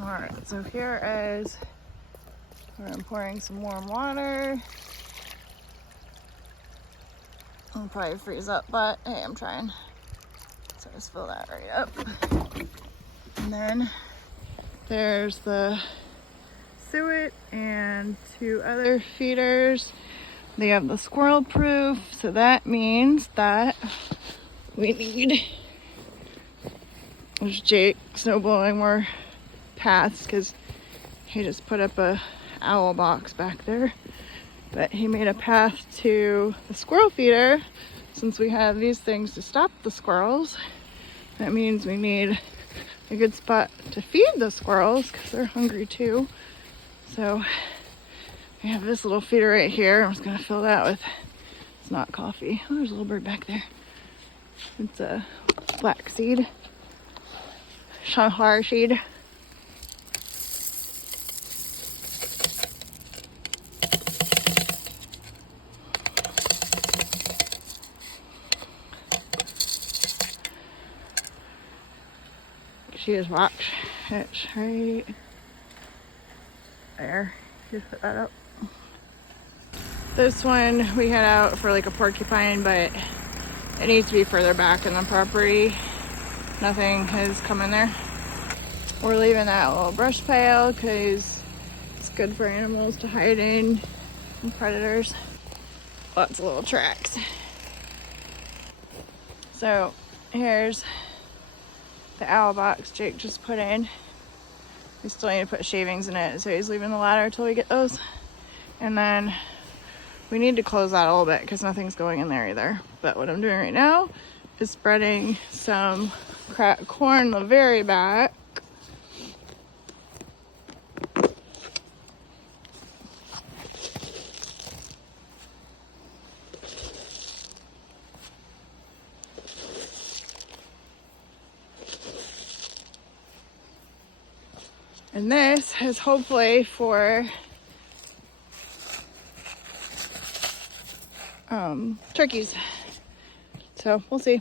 Alright, so here is where I'm pouring some warm water. I'll probably freeze up, but hey, I'm trying. So just fill that right up. And then there's the suet and 2 other feeders. They have the squirrel proof, so that means that we need, there's Jake snow blowing more paths because he just put up a owl box back there. But he made a path to the squirrel feeder. Since we have these things to stop the squirrels, that means we need a good spot to feed the squirrels because they're hungry too. So we have this little feeder right here. I'm just gonna fill that with, it's not coffee. Oh, there's a little bird back there. It's a black seed, sunflower seed. She just watch. It's right there. Just put that up. This one we had out for like a porcupine, but it needs to be further back in the property. Nothing has come in there. We're leaving that little brush pile because it's good for animals to hide in and predators. Lots of little tracks. So here's the owl box Jake just put in. We still need to put shavings in it, so he's leaving the ladder until we get those. And then we need to close that a little bit because nothing's going in there either. But what I'm doing right now is spreading some cracked corn in the very back. And this is hopefully for turkeys. So we'll see.